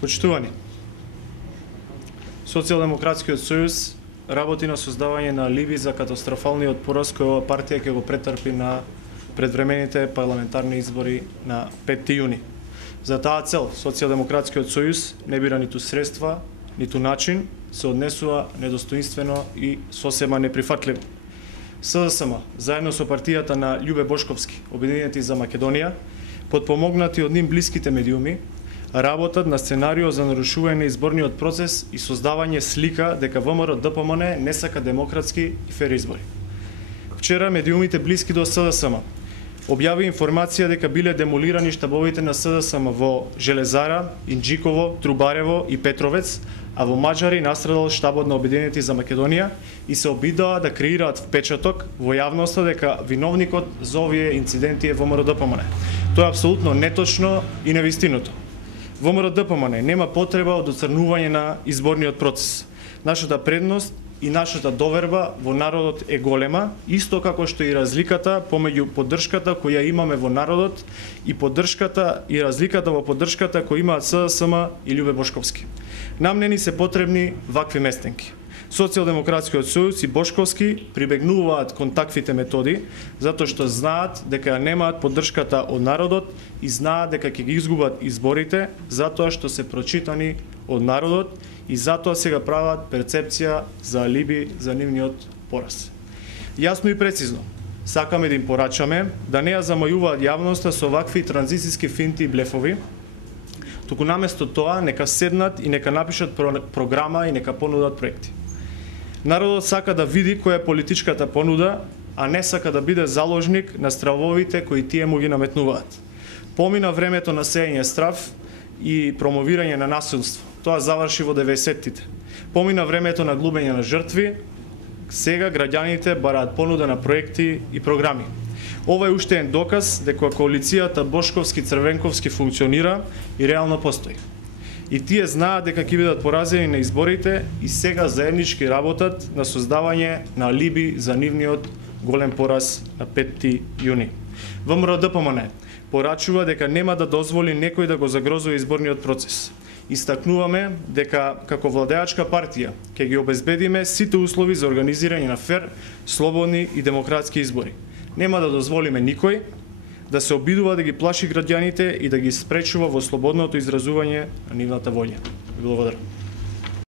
Почитувани, Социјалдемократскиот сојуз работи на создавање на алиби за катастрофалниот пораз кој ова партија ќе го претрпи на предвремените парламентарни избори на 5 јуни. За таа цел, Социјалдемократскиот сојуз не бира ниту средства, ниту начин, се однесува недостоинствено и сосема неприфатливо. СДСМ, заедно со партијата на Љубе Бошковски, Обединети за Македонија, подпомогнати од ним блиските медиуми, работат на сценарио за нарушување на изборниот процес и создавање слика дека ВМРО-ДПМН не сака демократски и фер избори. Вчера медиумите блиски до СДСМ објави информација дека биле демолирани штабовите на СДСМ во Железара, Инџиково, Трубарево и Петровец, а во Маџари настрадал штабот на Обединети за Македонија и се обидоа да креираат впечаток во јавноста дека виновникот за овие инциденти е ВМРО-ДПМН. Тоа е апсолутно неточно и невистиното. ВМРО-ДПМН нема потреба од оцрнување на изборниот процес. Нашата предност и нашата доверба во народот е голема, исто како што и разликата помеѓу поддршката која имаме во народот и поддршката и разликата во поддршката која имаат СДСМ и Љубе Бошковски. Нам не ни се потребни вакви местенки. Социјалдемократскиот сојуз и Бошковски прибегнуваат кон таквите методи затоа што знаат дека немаат поддршката од народот и знаат дека ќе ги изгубат изборите затоа што се прочитани од народот и затоа сега прават перцепција за алиби за нивниот пораз. Јасно и прецизно, сакаме да им порачаме да не ја замајуваат јавноста со вакви транзицијски финти и блефови, туку наместо тоа нека седнат и нека напишат програма и нека понудат проекти. Народот сака да види која е политичката понуда, а не сака да биде заложник на стравовите кои тие му ги наметнуваат. Помина времето на сеење страв и промовирање на насилство. Тоа заврши во 90-тите. Помина времето на глубење на жртви, сега граѓаните бараат понуда на проекти и програми. Ова е уште еден доказ дека коалицијата Бошковски-Црвенковски функционира и реално постои. И тие знаат дека ќе бидат поразени на изборите и сега заеднички работат на создавање на алиби за нивниот голем пораз на 5 јуни. ВМРО-ДПМН порачува дека нема да дозволи некој да го загрозува изборниот процес. Истакнуваме дека како владеачка партија ќе ги обезбедиме сите услови за организирање на фер, слободни и демократски избори. Нема да дозволиме никој да се обидува да ги плаши граѓаните и да ги спречува во слободното изразување на нивната волја. Благодарам.